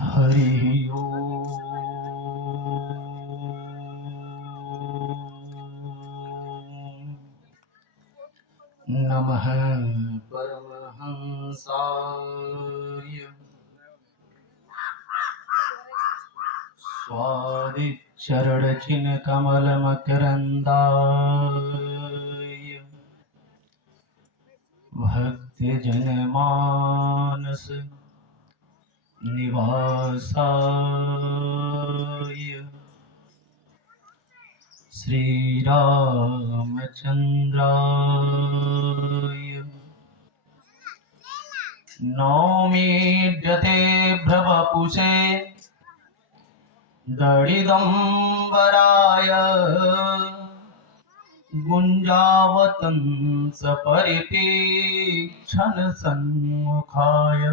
हरि ओम। नमः परमहंसाय स्वादिचरणचिन्कमलमकरन्दाय भक्तजनमानस निवासाय श्रीरामचन्द्राय नौमीड्यते भ्रवपुषे दडिदम्बराय गुञ्जावतंस परितीक्षण सन्मुखाय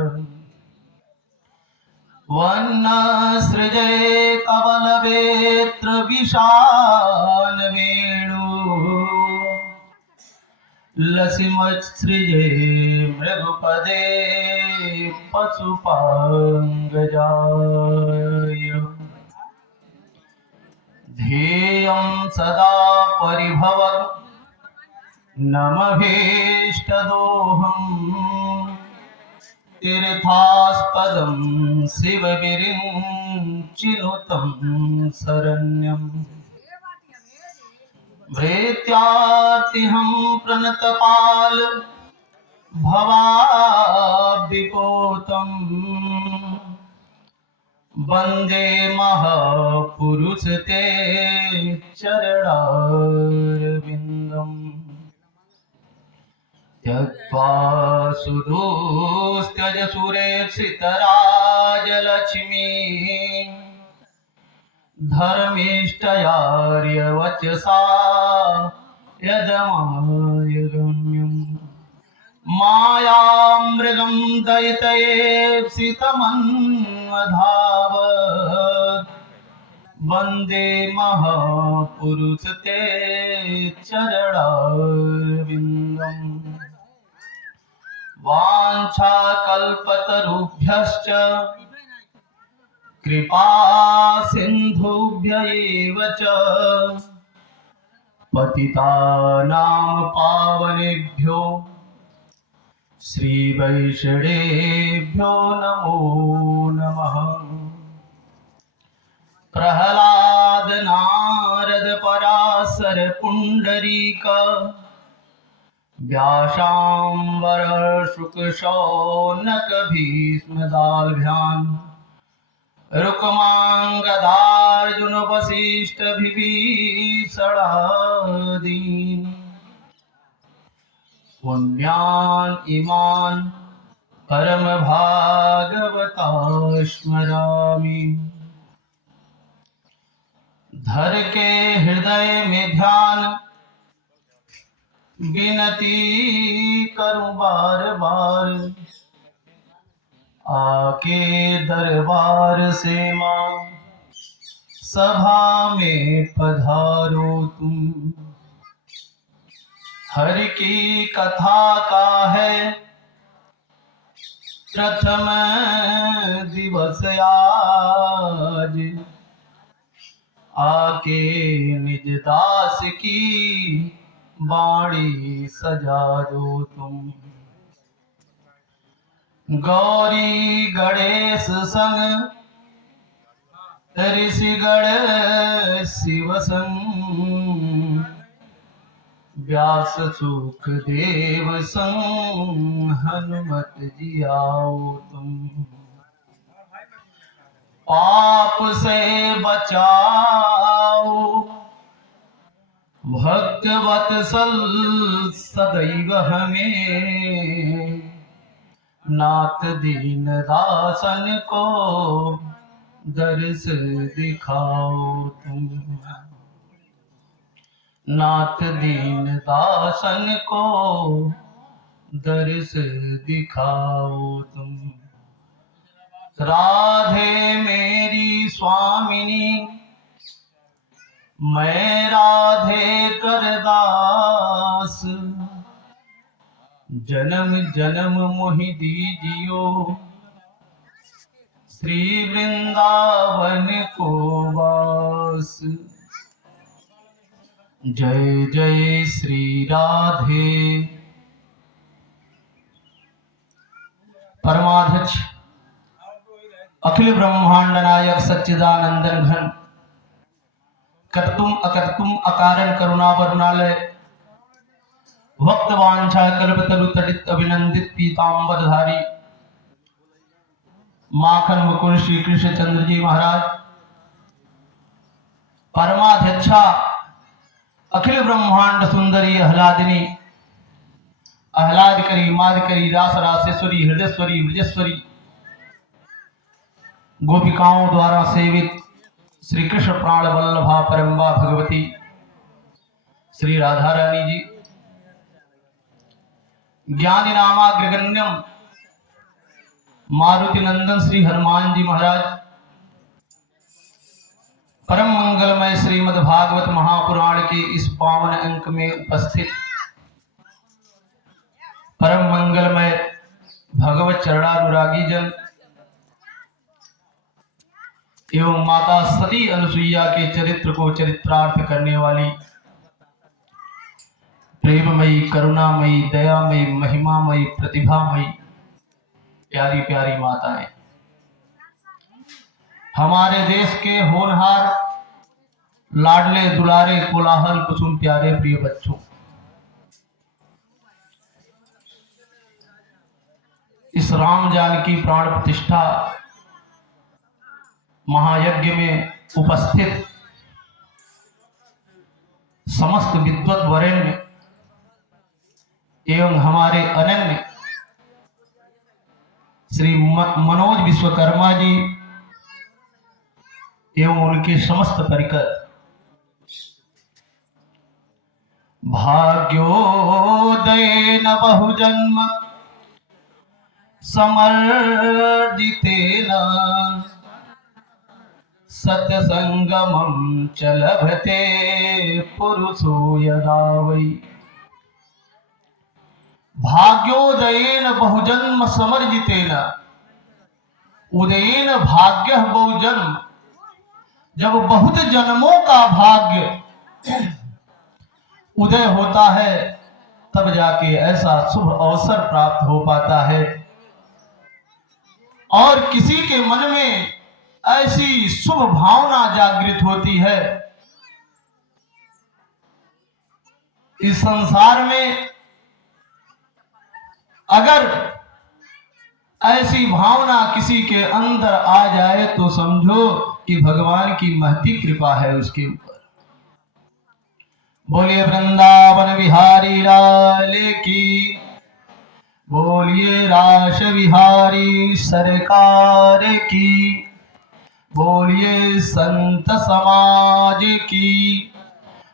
वन्नसृजे कवलवेत्र विशाल वेणु लसिमत्सृजे मृगपदे पशुपाङ्गजाय ध्येयं सदा परिभवं नमभीष्टदोहम् तीर्थास्पदं शिवगिरिं शरण्यम् भृत्यार्तिहं प्रणतपाल भवाब्धिपोतम् वन्दे महापुरुष ते चरणारविन्दम् त्यक्त्वा सुदुस्त्यज सुरेक्षितराजलक्ष्मी धर्मिष्ठयार्यवचसा यदमाय गम्यम् मायामृगं दयितयेप्सितमन्वधावत् वन्दे महापुरुष ते चरणारविन्दम् वाञ्छाकल्पतरुभ्यश्च कृपा सिन्धुभ्य एव च पतितानां पावनेभ्यो श्रीवैष्णवेभ्यो नमो नमः। प्रह्लाद नारद पराशर पुंडरीक व्यासाम्बर शुक शौनक भीष्म दाल्भ्यान् रुक्माङ्गदार्जुन वसिष्ठ विभीषणादीन् पुण्यान् इमान् परम भागवता स्मरामि। धर के हृदय में ध्यान विनती करूं बार बार आके दरबार से मां सभा में पधारो तुम। हर की कथा का है प्रथम दिवस आज आके निज दास की बाणी सजा दो तुम। गौरी गणेश संग ऋषिगण शिव संग व्यास सुख देव संग हनुमत जी आओ तुम। पाप से बचाओ भक्त वत्सल सदैव हमें नाथ दीन दासन को दर्श दिखाओ तुम। नाथ दीन दासन को दर्श दिखाओ तुम। राधे मेरी स्वामिनी मैं राधे करदास जन्म जन्म मोहि दीजियो श्री वृंदावन को वास। जय जय श्री राधे। परमाध्यक्ष अखिल ब्रह्मांड नायक सच्चिदानंदन घन कर्तुम अकर्तुम अकारण करुणा वरुणालय भक्त वांछा कल्पतरु तड़ित अभिनंदित पीतांबरधारी माखन मुकुंद श्री कृष्ण चंद्र जी महाराज, परमाध्यक्षा अखिल ब्रह्मांड सुंदरी आह्लादिनी आह्लादकरी मादकरी रास रासेश्वरी हृदयेश्वरी ब्रजेश्वरी गोपिकाओं द्वारा सेवित श्री कृष्ण प्राण वल्लभा परम्बा भगवती श्री राधा रानी जी, ज्ञानी नामाग्रगण्यम मारुति नंदन श्री हनुमान जी महाराज, परम मंगलमय श्रीमद् भागवत महापुराण के इस पावन अंक में उपस्थित परम मंगलमय भगवत चरणानुरागी जन एवं माता सती अनुसुईया के चरित्र को चरित्रार्थ करने वाली प्रेममयी करुणामयी दयामयी महिमामयी प्रतिभामयी प्यारी प्यारी माताएं, हमारे देश के होनहार लाडले दुलारे कोलाहल कुसुम प्यारे प्रिय बच्चों, इस राम जानकी प्राण प्रतिष्ठा महायज्ञ में उपस्थित समस्त विद्वत वरेण्य एवं हमारे अनन्य श्री मनोज विश्वकर्मा जी एवं उनके समस्त परिकर, भाग्योदयेन बहुजन्म समर्जितेन सत्संगमं च लभते पुरुषो यदा वै। भाग्योदयेन बहुजन्म समर्जितेन, उदयेन भाग्य बहुजन्म, जब बहुत जन्मों का भाग्य उदय होता है तब जाके ऐसा शुभ अवसर प्राप्त हो पाता है और किसी के मन में ऐसी शुभ भावना जागृत होती है। इस संसार में अगर ऐसी भावना किसी के अंदर आ जाए तो समझो कि भगवान की महती कृपा है उसके ऊपर। बोलिए वृंदावन बिहारी लाल की, बोलिए रास बिहारी सरकार की, बोलिए संत समाज की,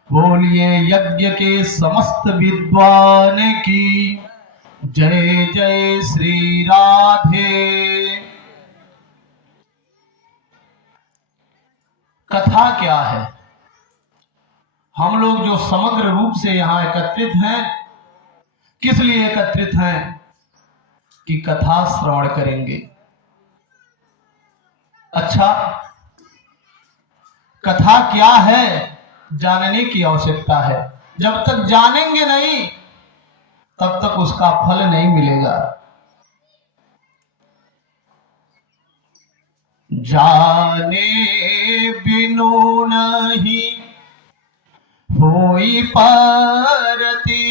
बोलिए यज्ञ के समस्त विद्वान की। जय जय श्री राधे। कथा क्या है? हम लोग जो समग्र रूप से यहाँ एकत्रित हैं, किस लिए एकत्रित हैं? कि कथा श्रवण करेंगे। अच्छा, कथा क्या है जानने की आवश्यकता है। जब तक जानेंगे नहीं तब तक उसका फल नहीं मिलेगा। जाने बिनु नहीं होई परतीति,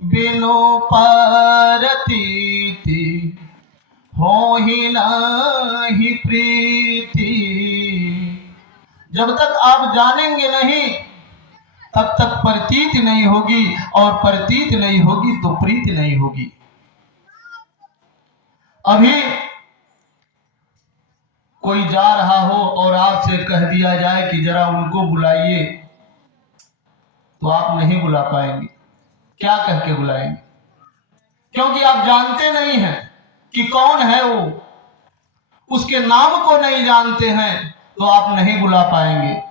बिनु परतीति होहि नहीं प्रीति। जब तक आप जानेंगे नहीं तब तक प्रतीति नहीं होगी और प्रतीति नहीं होगी तो प्रीति नहीं होगी। अभी कोई जा रहा हो और आपसे कह दिया जाए कि जरा उनको बुलाइए, तो आप नहीं बुला पाएंगे। क्या कह के बुलाएंगे? क्योंकि आप जानते नहीं हैं कि कौन है वो, उसके नाम को नहीं जानते हैं तो आप नहीं बुला पाएंगे।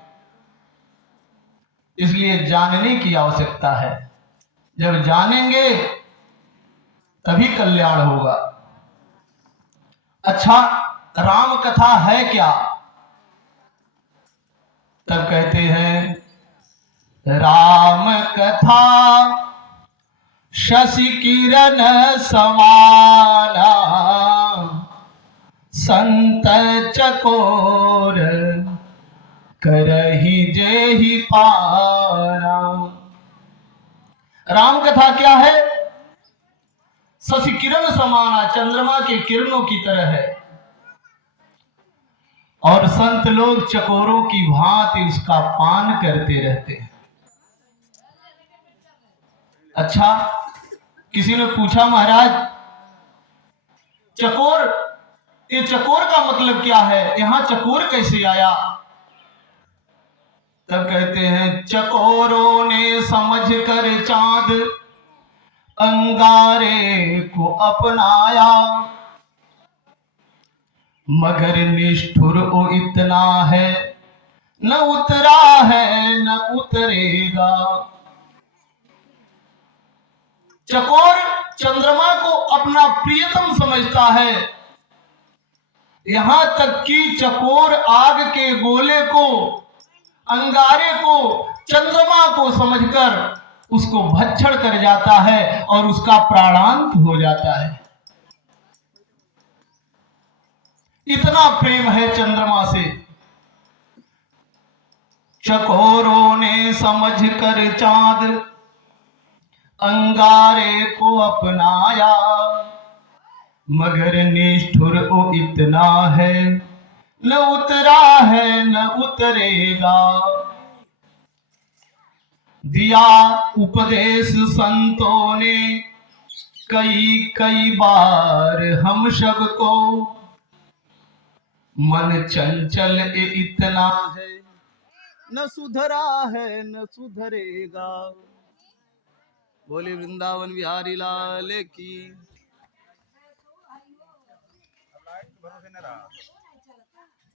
इसलिए जानने की आवश्यकता है। जब जानेंगे तभी कल्याण होगा। अच्छा, राम कथा है क्या? तब कहते हैं राम कथा शशि किरण समाना, संत चकोर करहि जेहि पारा। राम कथा क्या है? शशि किरण समाना, चंद्रमा के किरणों की तरह है, और संत लोग चकोरों की भांति उसका पान करते रहते हैं। अच्छा, किसी ने पूछा महाराज चकोर, ये चकोर का मतलब क्या है, यहां चकोर कैसे आया? तब कहते हैं चकोरों ने समझ कर चांद अंगारे को अपनाया, मगर निष्ठुर वो इतना है, न उतरा है न उतरेगा। चकोर चंद्रमा को अपना प्रियतम समझता है, यहां तक कि चकोर आग के गोले को, अंगारे को, चंद्रमा को समझकर उसको भक्षण कर जाता है और उसका प्राणांत हो जाता है। इतना प्रेम है चंद्रमा से। चकोरों ने समझ कर चांद अंगारे को अपनाया, मगर निष्ठुर वो इतना है, न उतरा है न उतरेगा। दिया उपदेश संतों ने कई कई बार हम सबको, मन चंचल इतना है, न सुधरा है न सुधरेगा। बोले वृंदावन बिहारी लाल की।